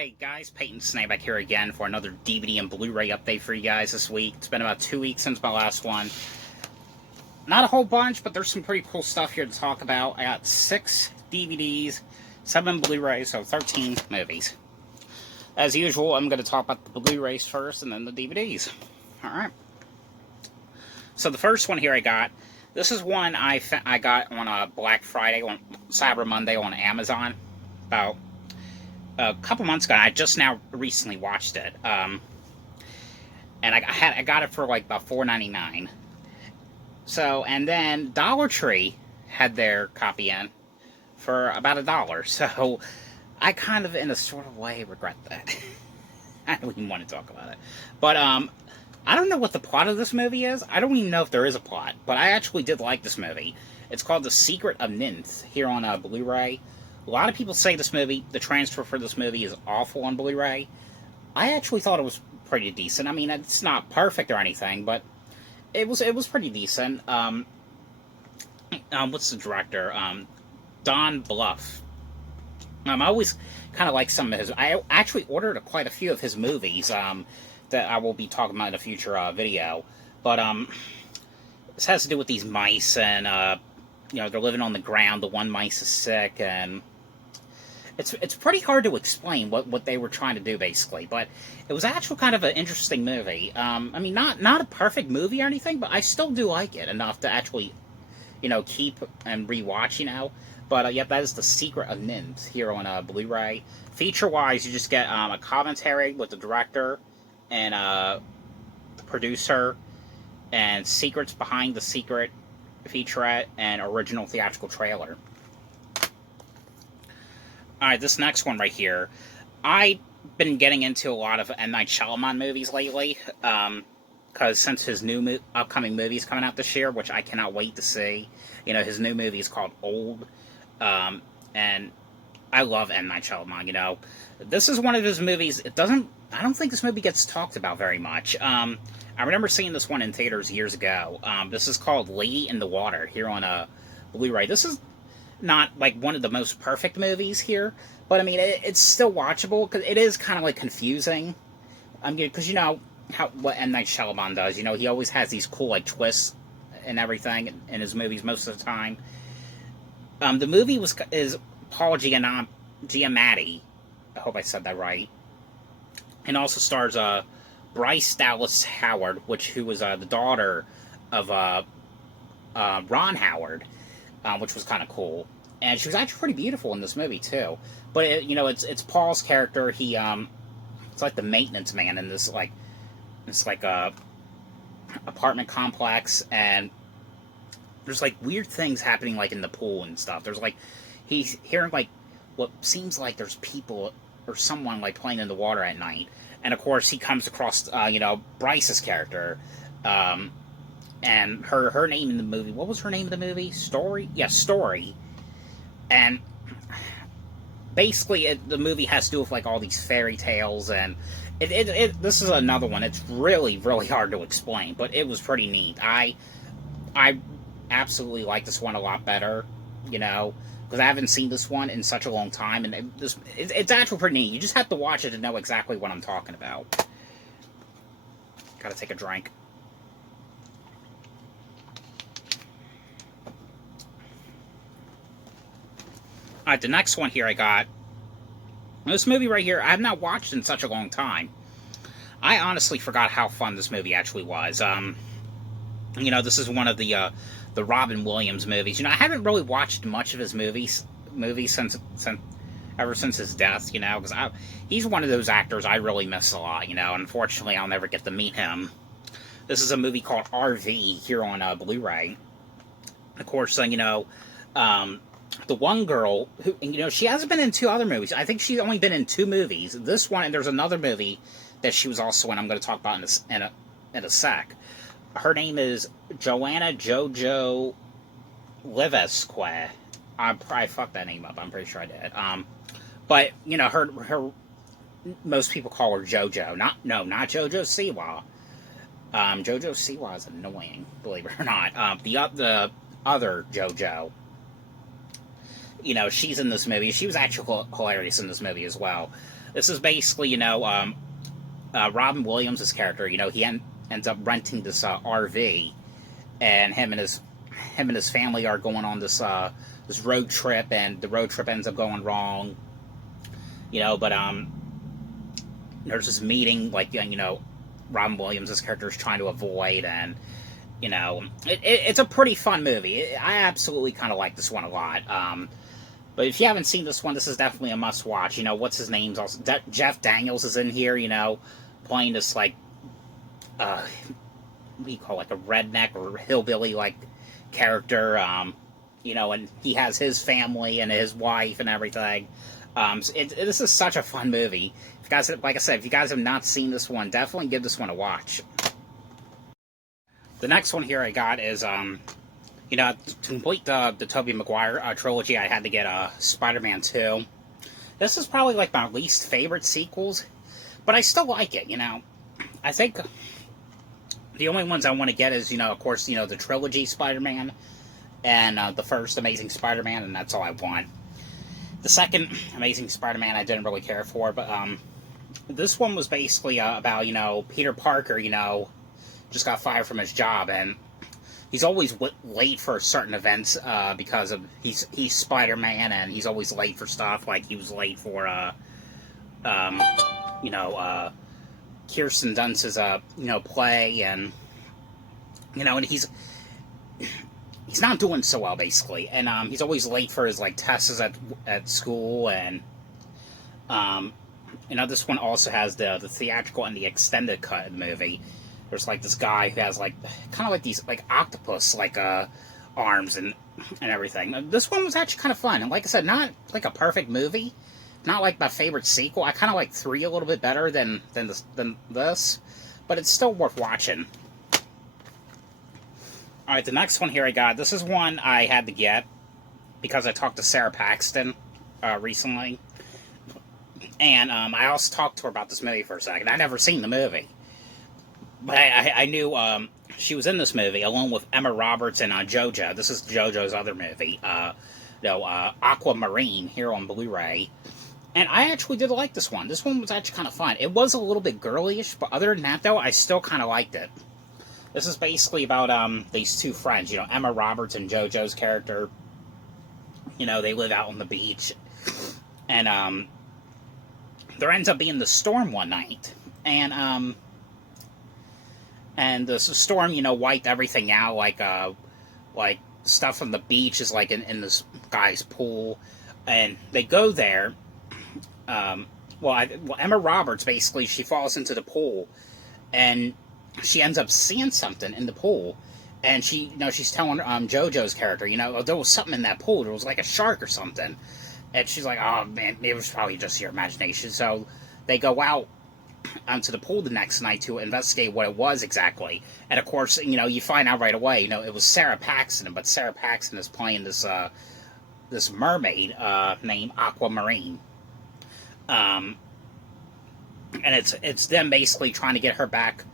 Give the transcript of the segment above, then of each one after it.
Hey guys, Peyton Snakeback here again for another DVD and Blu-ray update for you guys this week. It's been about 2 weeks since my last one. Not a whole bunch, but there's some pretty cool stuff here to talk about. I got 6 DVDs, 7 Blu-rays, so 13 movies. As usual, I'm going to talk about the Blu-rays first and then the DVDs. Alright. So the first one here I got, this is one I got on a Black Friday, on Cyber Monday on Amazon, about a couple months ago. I just now recently watched it, and I got it for like about $4.99. So, and then Dollar Tree had their copy in for about $1. So, I kind of, in a sort of way, regret that. I don't even want to talk about it, but I don't know what the plot of this movie is. I don't even know if there is a plot, but I actually did like this movie. It's called The Secret of NIMH here on Blu-ray. A lot of people say this movie, the transfer for this movie is awful on Blu-ray. I actually thought it was pretty decent. I mean, it's not perfect or anything, but it was pretty decent. What's the director? Don Bluth. I always kind of like some of his. I actually ordered quite a few of his movies that I will be talking about in a future video. But this has to do with these mice, and you know, they're living on the ground. The one mice is sick, and it's pretty hard to explain what they were trying to do, basically. But it was actually kind of an interesting movie. I mean, not a perfect movie or anything, but I still do like it enough to actually, you know, keep and rewatch, you know. But yeah, that is The Secret of NIMH here on Blu-ray. Feature-wise, you just get a commentary with the director and the producer, and secrets behind the secret featurette and original theatrical trailer. Alright, this next one right here. I've been getting into a lot of M. Night Shyamalan movies lately, because since his new upcoming movie is coming out this year, which I cannot wait to see. You know, his new movie is called Old, and I love M. Night Shyamalan, you know. This is one of his movies. I don't think this movie gets talked about very much. I remember seeing this one in theaters years ago. This is called Lady in the Water here on Blu-ray. This is not like one of the most perfect movies here, but I mean, it's still watchable, because it is kind of like confusing. I mean, because you know what M. Night Shyamalan does. You know, he always has these cool like twists and everything in his movies most of the time. The movie is Paul Giamatti. I hope I said that right. And also stars Bryce Dallas Howard, who was the daughter of Ron Howard, which was kind of cool. And she was actually pretty beautiful in this movie too. But you know, it's Paul's character. He it's like the maintenance man in this apartment complex, and there's like weird things happening like in the pool and stuff. There's like he's hearing like what seems like there's people or someone like playing in the water at night. And of course he comes across you know, Bryce's character, and her name in the movie. What was her name in the movie? Story? Yeah, Story. And basically the movie has to do with like all these fairy tales, and this is another one. It's really, really hard to explain, but it was pretty neat. I absolutely like this one a lot better, you know, because I haven't seen this one in such a long time, and it's actually pretty neat. You just have to watch it to know exactly what I'm talking about. Gotta take a drink. Alright, the next one here I got. This movie right here, I have not watched in such a long time. I honestly forgot how fun this movie actually was. You know, this is one of the Robin Williams movies. You know, I haven't really watched much of his movies ever since his death, you know, because he's one of those actors I really miss a lot, you know. Unfortunately, I'll never get to meet him. This is a movie called RV here on Blu-ray. Of course, you know, the one girl who, you know, she hasn't been in 2 other movies. I think she's only been in 2 movies. This one, and there's another movie that she was also in. I'm going to talk about in a sec. Her name is Joanna Jojo Livesque. I probably fucked that name up. I'm pretty sure I did. But you know, her most people call her JoJo. Not JoJo Siwa. JoJo Siwa is annoying, believe it or not. The other JoJo. you know, she's in this movie. She was actually hilarious in this movie as well. This is basically, you know, Robin Williams' character. You know, he ends up renting this RV, and him and his family are going on this this road trip, and the road trip ends up going wrong. You know, but there's this meeting, like, you know, Robin Williams' character is trying to avoid, and you know, it's a pretty fun movie. I absolutely kind of like this one a lot. But if you haven't seen this one, this is definitely a must-watch. You know, what's his name's also... Jeff Daniels is in here, you know, playing this, like, what do you call it, like a redneck or hillbilly-like character, you know, and he has his family and his wife and everything. This is such a fun movie. If you guys, like I said, if you guys have not seen this one, definitely give this one a watch. The next one here I got is, you know, to complete the Tobey Maguire trilogy, I had to get Spider-Man 2. This is probably like my least favorite sequels, but I still like it, you know. I think the only ones I want to get is, you know, of course, you know, the trilogy Spider-Man and the first Amazing Spider-Man, and that's all I want. The second Amazing Spider-Man I didn't really care for, but this one was basically about, you know, Peter Parker, you know, just got fired from his job, and he's always late for certain events because of he's Spider-Man, and he's always late for stuff. Like he was late for you know, Kirsten Dunst's you know, play, and you know, and he's not doing so well basically, and he's always late for his like tests at school, and you know, this one also has the theatrical and the extended cut of the movie. There's like this guy who has like kind of like these like octopus like arms and everything. This one was actually kind of fun, and like I said, not like a perfect movie, not like my favorite sequel. I kind of like 3 a little bit better than this, but it's still worth watching. All right, the next one here I got. This is one I had to get because I talked to Sarah Paxton recently, and I also talked to her about this movie for a second. I'd never seen the movie. But I knew she was in this movie along with Emma Roberts and JoJo. This is JoJo's other movie, AQUAMARINE, here on Blu-ray. And I actually did like this one. This one was actually kind of fun. It was a little bit girlyish, but other than that, though, I still kind of liked it. This is basically about these two friends, you know, Emma Roberts and JoJo's character. You know, they live out on the beach. And there ends up being the storm one night. And the storm, you know, wiped everything out, like stuff from the beach is like in this guy's pool, and they go there. Well, Emma Roberts basically, she falls into the pool, and she ends up seeing something in the pool, and she, you know, she's telling JoJo's character, you know, there was something in that pool. There was like a shark or something, and she's like, oh man, it was probably just your imagination. So they go out to the pool the next night to investigate what it was exactly. And of course, you know, you find out right away, you know, it was Sarah Paxton, but Sarah Paxton is playing this this mermaid named AQUAMARINE. And it's them basically trying to get her back.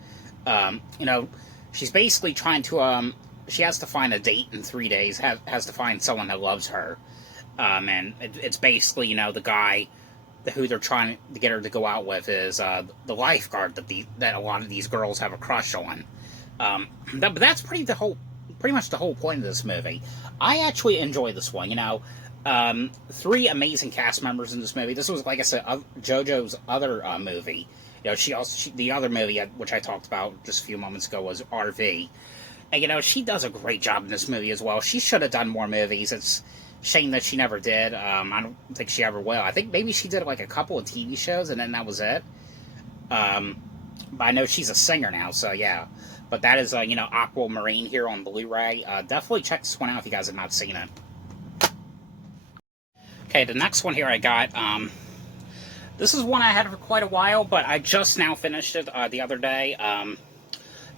You know, she's basically trying to she has to find a date in 3 days, has to find someone that loves her. And it's basically, you know, the guy who they're trying to get her to go out with is the lifeguard that a lot of these girls have a crush on. But that's pretty much the whole point of this movie. I actually enjoy this one. You know, 3 amazing cast members in this movie. This was, like I said, JoJo's other movie. You know, the other movie which I talked about just a few moments ago was RV, and you know, she does a great job in this movie as well. She should have done more movies. It's shame that she never did. I don't think she ever will. I think maybe she did like a couple of TV shows and then that was it. But I know she's a singer now, so yeah. But that is, you know, AQUAMARINE here on Blu-ray. Definitely check this one out if you guys have not seen it. Okay, the next one here I got. This is one I had for quite a while, but I just now finished it the other day.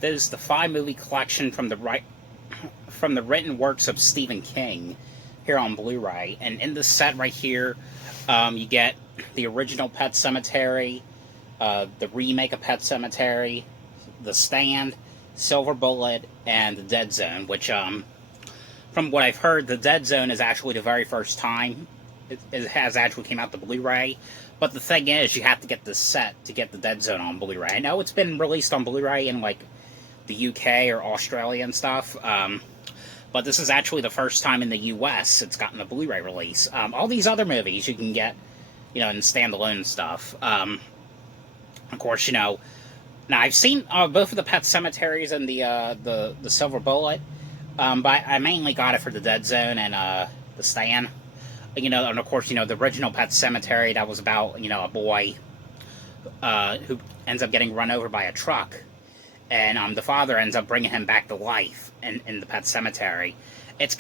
This is the 5-movie collection from the written works of Stephen King, here on Blu-ray. And in this set right here, you get the original Pet Sematary, the remake of Pet Sematary, The Stand, Silver Bullet, and The Dead Zone, which from what I've heard, the Dead Zone is actually the very first time it has actually came out the Blu-ray. But the thing is, you have to get this set to get the Dead Zone on Blu-ray. I know it's been released on Blu-ray in like the UK or Australia and stuff, but this is actually the first time in the US it's gotten a Blu-ray release. All these other movies you can get, you know, in standalone stuff. Of course, you know, now I've seen both of the Pet Semataries and the Silver Bullet, but I mainly got it for the Dead Zone and the Stand. You know, and of course, you know, the original Pet Sematary, that was about, you know, a boy who ends up getting run over by a truck, and the father ends up bringing him back to life in the Pet Sematary.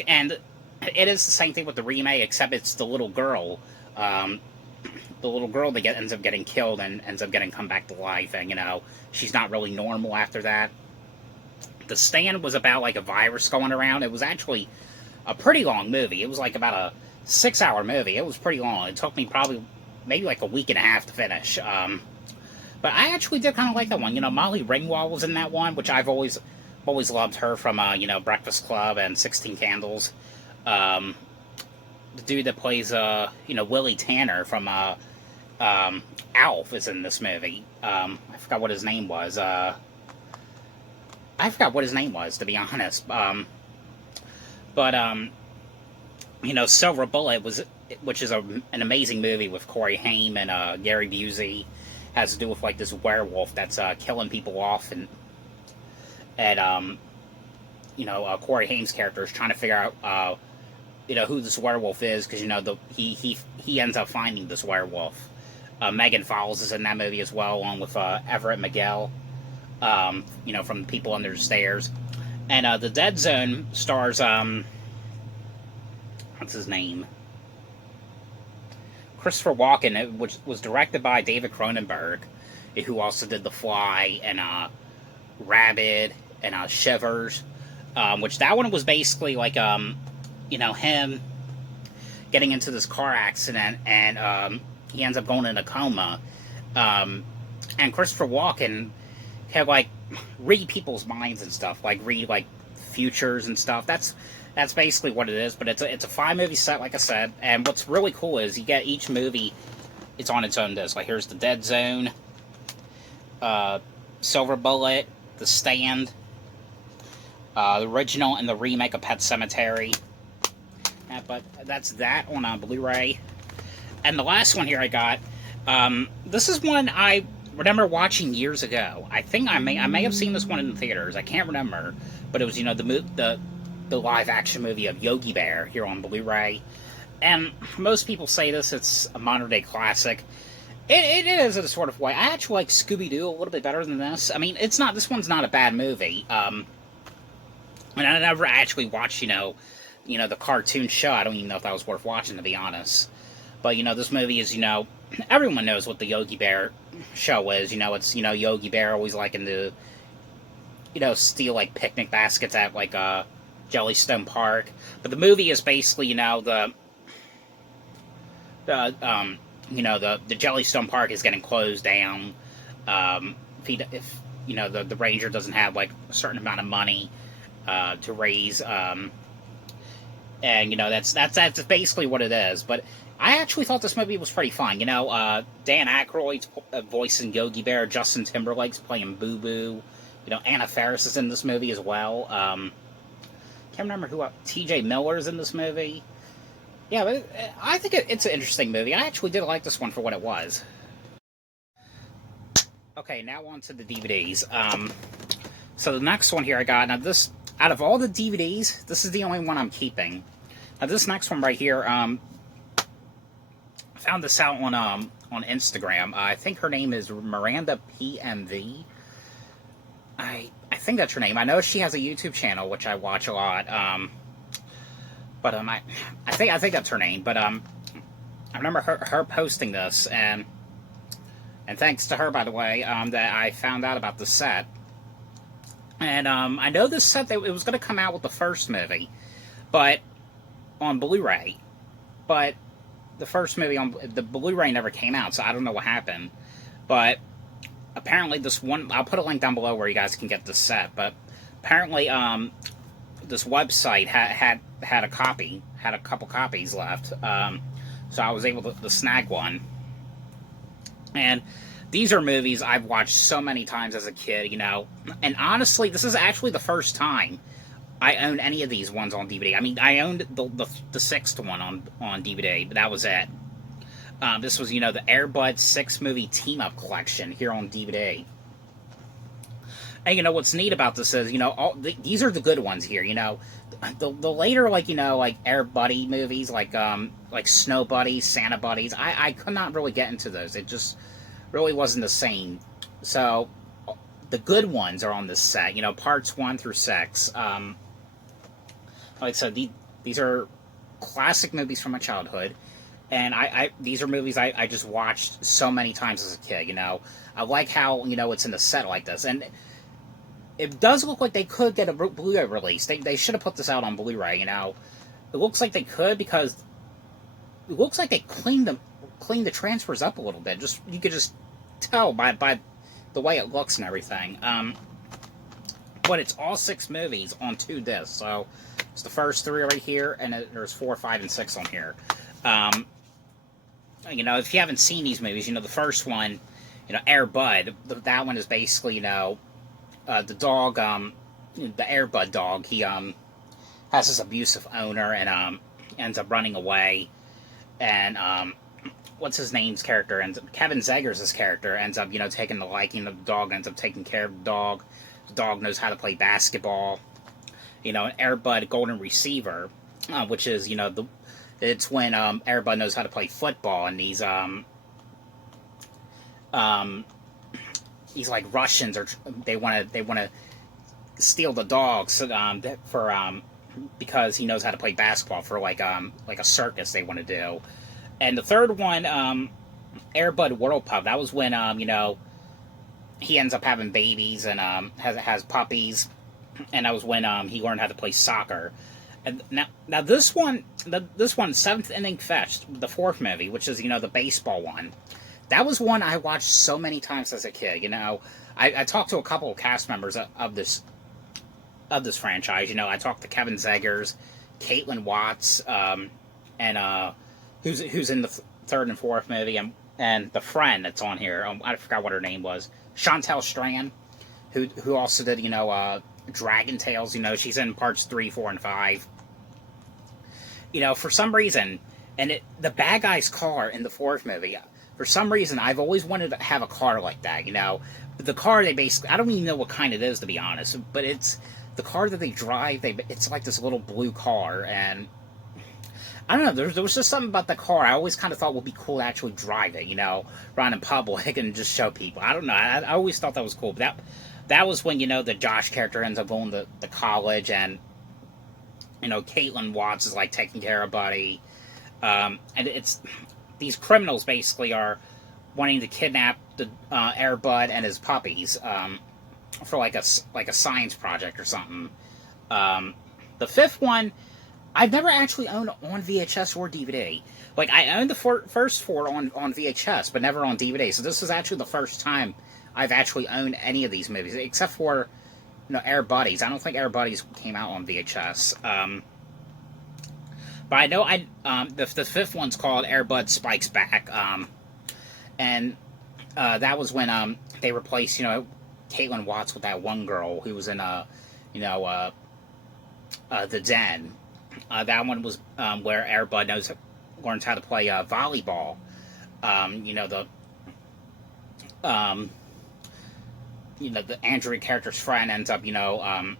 And it is the same thing with the remake, except it's the little girl. The little girl that ends up getting killed and ends up getting come back to life, and, you know, she's not really normal after that. The Stand was about, like, a virus going around. It was actually a pretty long movie. It was, like, about a 6-hour movie. It was pretty long. It took me probably maybe like a week and a half to finish. But I actually did kind of like that one. You know, Molly Ringwald was in that one, which I've always loved her from, you know, Breakfast Club and 16 Candles. The dude that plays, you know, Willie Tanner from Alf is in this movie. I forgot what his name was. I forgot what his name was, to be honest. You know, Silver Bullet which is an amazing movie with Corey Haim and Gary Busey. Has to do with, like, this werewolf that's killing people off, and you know, Corey Haim's character is trying to figure out you know, who this werewolf is, because, you know, he ends up finding this werewolf. Megan Fox is in that movie as well, along with Everett Miguel, you know, from People Under the Stairs. And the Dead Zone stars what's his name? Christopher Walken, which was directed by David Cronenberg, who also did The Fly and Rabid and Shivers, which that one was basically like, you know, him getting into this car accident, and he ends up going in a coma, and Christopher Walken had, like, read people's minds and stuff, like read, like, futures and stuff. That's basically what it is, but it's a 5-movie set, like I said, and what's really cool is you get each movie, it's on its own disc. Like, here's the Dead Zone, Silver Bullet, the Stand, the original and the remake of Pet Sematary. But that's that on Blu-ray. And the last one here I got, this is one I remember watching years ago. I think I may have seen this one in the theaters. I can't remember, but it was, you know, the live action movie of Yogi Bear here on Blu-ray. And most people say it's a modern day classic. It is in a sort of way. I actually like Scooby-Doo a little bit better than this. I mean, this one's not a bad movie. And I never actually watched, you know, the cartoon show. I don't even know if that was worth watching, to be honest. But, you know, this movie is, you know, everyone knows what the Yogi Bear show is. You know, it's, you know, Yogi Bear always liking to, you know, steal, like, picnic baskets at, like, Jellystone Park. But the movie is basically, you know, the Jellystone Park is getting closed down. If you know, the ranger doesn't have, like, a certain amount of money to raise, and, you know, that's basically what it is. But I actually thought this movie was pretty fun. You know, Dan Aykroyd's voicing Yogi Bear, Justin Timberlake's playing Boo Boo. You know, Anna Faris is in this movie as well. Can't remember who T.J. Miller's in this movie. Yeah, but I think it's an interesting movie. I actually did like this one for what it was. Okay, now on to the DVDs. So the next one here I got, now this, out of all the DVDs, this is the only one I'm keeping. Now this next one right here, I found this out on Instagram. I think her name is Miranda PMV. I think that's her name. I know she has a YouTube channel, which I watch a lot. But I think that's her name. But I remember her posting this, and thanks to her, by the way, that I found out about the set. And I know this set, it was going to come out with the first movie, but on Blu-ray. But the first movie on the Blu-ray never came out, so I don't know what happened. But apparently this one, I'll put a link down below where you guys can get this set. But apparently this website had a copy, had a couple copies left, so I was able to snag one. And these are movies I've watched so many times as a kid, you know. And honestly, this is actually the first time I owned any of these ones on DVD. I mean, I owned the sixth one on DVD, but that was it. This was, you know, the Air Bud 6-movie team-up collection here on DVD. And, you know, what's neat about this is, you know, these are the good ones here, you know. The later, like, you know, like Air Buddy movies, like Snow Buddies, Santa Buddies, I could not really get into those. It just really wasn't the same. So, the good ones are on this set, you know, parts 1 through 6. Like I said, these are classic movies from my childhood. And these are movies I just watched so many times as a kid, you know. I like how, you know, it's in the set like this. And it does look like they could get a Blu-ray release. They should have put this out on Blu-ray, you know. It looks like they could because it looks like they cleaned the transfers up a little bit. Just you could just tell by the way it looks and everything. But it's all 6 movies on 2 discs. So it's the first 3 right here, and there's 4, 5, and 6 on here. You know, if you haven't seen these movies, you know, the first one, you know, Air Bud, that one is basically, you know, the dog, the Air Bud dog, he has this abusive owner and ends up running away. And what's his name's character? Kevin Zegers' character ends up, you know, taking the liking of the dog, ends up taking care of the dog. The dog knows how to play basketball. You know, an Air Bud Golden Receiver, which is, you know, it's when Air Bud knows how to play football, and these like Russians are they want to steal the dogs because he knows how to play basketball for like a circus they want to do. And the third one, Air Bud World Pup, that was when you know, he ends up having babies and has puppies, and that was when he learned how to play soccer. And now this one, Seventh Inning Fetch, the 4th movie, which is, you know, the baseball one. That was one I watched so many times as a kid. You know, I talked to a couple of cast members of this franchise. You know, I talked to Kevin Zegers, Caitlin Watts, and who's in the 3rd and 4th movie, and the friend that's on here. I forgot what her name was. Chantel Strand, who also did, you know, Dragon Tales. You know, she's in parts 3, 4, and 5. You know, for some reason, and the bad guy's car in the 4th movie, for some reason, I've always wanted to have a car like that, you know. The car, they basically, I don't even know what kind it is, to be honest, but it's the car that they drive, it's like this little blue car, and I don't know, there was just something about the car I always kind of thought would be cool to actually drive it, you know, around in public and just show people. I don't know, I always thought that was cool, but that was when, you know, the Josh character ends up going to college, and, you know, Caitlin Watts is, like, taking care of Buddy, and it's, these criminals basically are wanting to kidnap the Air Bud and his puppies for, like, a science project or something. The 5th one, I've never actually owned on VHS or DVD. Like, I owned the first 4 on VHS, but never on DVD, so this is actually the first time I've actually owned any of these movies, except for, you know, Air Buddies. I don't think Air Buddies came out on VHS. But I know the 5th one's called Air Bud Spikes Back. And that was when they replaced, you know, Caitlin Watts with that one girl who was in, you know, The Den. That one was where Air Bud learns how to play volleyball. You know, the Andrew character's friend ends up, you know,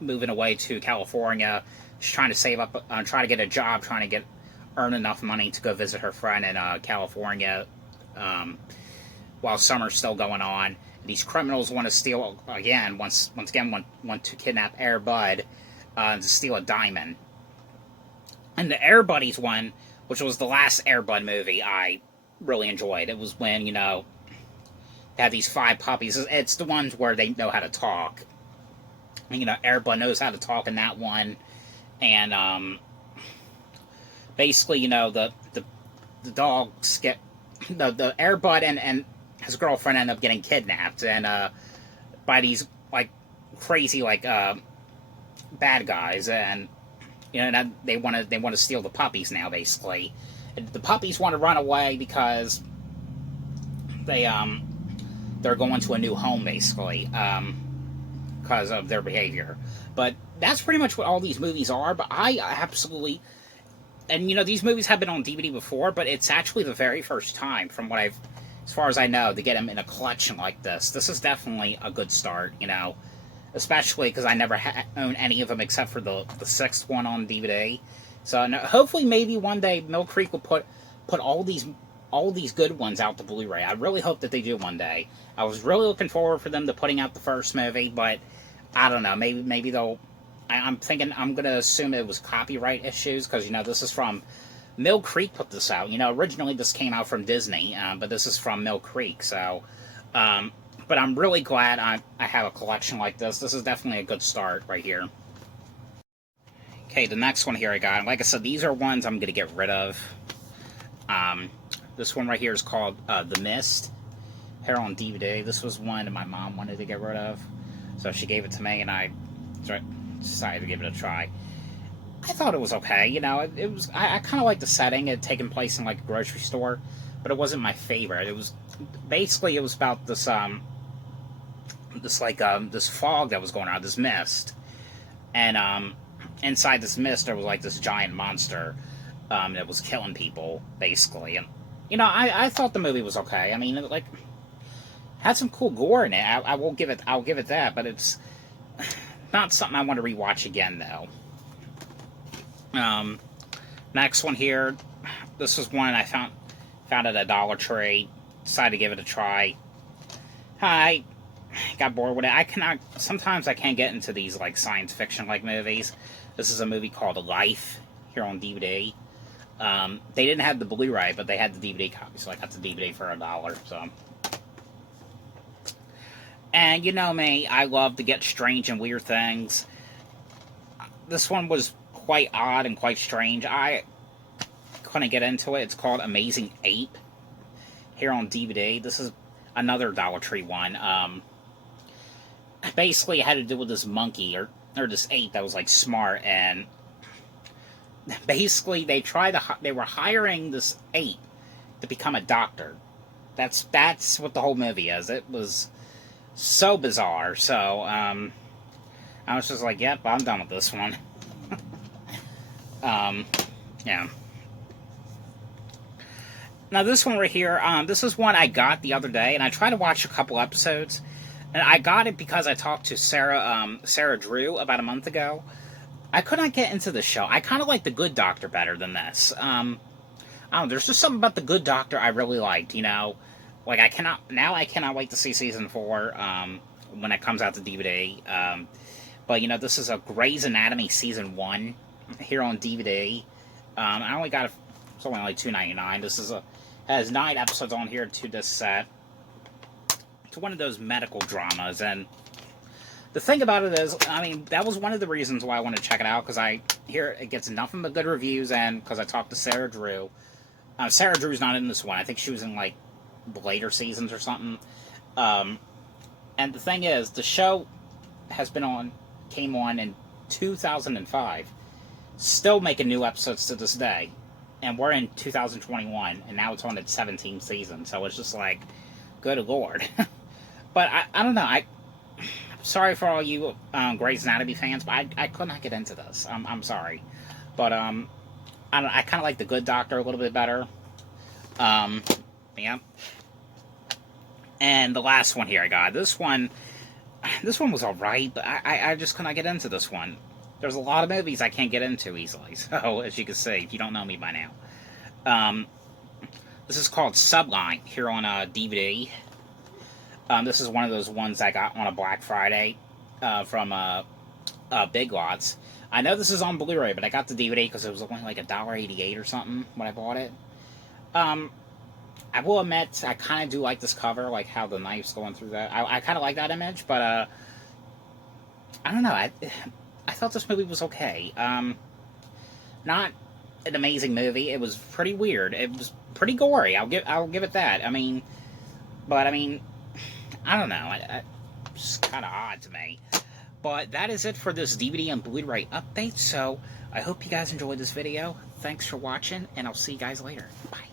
moving away to California. She's trying to save up, trying to get a job, trying to earn enough money to go visit her friend in California while summer's still going on. These criminals want to steal again. Once again, want to kidnap Air Bud to steal a diamond. And the Air Buddies one, which was the last Air Bud movie, I really enjoyed. It was when, you know, they have these 5 puppies. It's the ones where they know how to talk. You know, Air Bud knows how to talk in that one. And basically, you know, the dogs get the Air Bud and his girlfriend end up getting kidnapped, and by these like crazy like bad guys, and you know they want to steal the puppies now. Basically, and the puppies want to run away because they're going to a new home, basically, because of their behavior. But that's pretty much what all these movies are. But I absolutely, and you know, these movies have been on DVD before, but it's actually the very first time, from what as far as I know, to get them in a collection like this. This is definitely a good start, you know, especially because I never own any of them except for the sixth one on DVD. So hopefully, maybe one day Mill Creek will put all these good ones out to Blu-ray. I really hope that they do one day. I was really looking forward for them to putting out the first movie, but I don't know. Maybe they'll. I'm thinking, I'm gonna assume it was copyright issues, because you know this is from Mill Creek put this out. You know, originally this came out from Disney, but this is from Mill Creek. So, but I'm really glad I have a collection like this. This is definitely a good start right here. Okay, the next one here I got. Like I said, these are ones I'm gonna get rid of. This one right here is called The Mist, here on DVD. This was one that my mom wanted to get rid of, so she gave it to me, and I decided to give it a try. I thought it was okay, you know. It was. I kind of like the setting. It had taken place in like a grocery store, but it wasn't my favorite. It was basically it was about this this fog that was going on, this mist, and inside this mist there was like this giant monster that was killing people basically. And you know, I thought the movie was okay. I mean, it, like, had some cool gore in it. I'll give it that, but it's not something I want to rewatch again, though. Next one here. This was one I found at a Dollar Tree. Decided to give it a try. I got bored with it. Sometimes I can't get into these like science fiction like movies. This is a movie called Life, here on DVD. They didn't have the Blu-ray, but they had the DVD copy, so I got the DVD for $1. So, and you know me, I love to get strange and weird things. This one was quite odd and quite strange. I couldn't get into it. It's called Amazing Ape, here on DVD. This is another Dollar Tree one. Basically, it had to do with this monkey or this ape that was like smart, and basically they were hiring this ape to become a doctor. That's what the whole movie is. It was so bizarre. So I was just like, yep, I'm done with this one. Yeah. Now this one right here, this is one I got the other day, and I tried to watch a couple episodes, and I got it because I talked to Sarah Drew about a month ago. I could not get into the show. I kind of like The Good Doctor better than this. I don't know, there's just something about The Good Doctor I really liked, you know. Like, I cannot wait to see Season 4, when it comes out to DVD. But, you know, this is a Grey's Anatomy Season 1, here on DVD. I only got it, it's only like $2.99. This is has 9 episodes on here to this set. It's one of those medical dramas, and the thing about it is, I mean, that was one of the reasons why I wanted to check it out, because I hear it gets nothing but good reviews, and because I talked to Sarah Drew. Sarah Drew's not in this one. I think she was in, like, the later seasons or something. And the thing is, the show came on in 2005. Still making new episodes to this day. And we're in 2021, and now it's on its 17th season, so it's just like, good lord. But I don't know, I'm sorry for all you Grey's Anatomy fans, but I could not get into this. I'm sorry. But I kind of like The Good Doctor a little bit better. Yeah. And the last one here I got. This one was alright, but I just could not get into this one. There's a lot of movies I can't get into easily, so as you can see, if you don't know me by now. This is called Sublime, here on DVD. This is one of those ones I got on a Black Friday from Big Lots. I know this is on Blu-ray, but I got the DVD because it was only like $1.88 or something when I bought it. I will admit, I kind of do like this cover, like how the knife's going through that. I kind of like that image, but I don't know. I thought this movie was okay. Not an amazing movie. It was pretty weird. It was pretty gory. I'll give it that. I mean, I don't know. It's kind of odd to me. But that is it for this DVD and Blu-ray update. So I hope you guys enjoyed this video. Thanks for watching, and I'll see you guys later. Bye.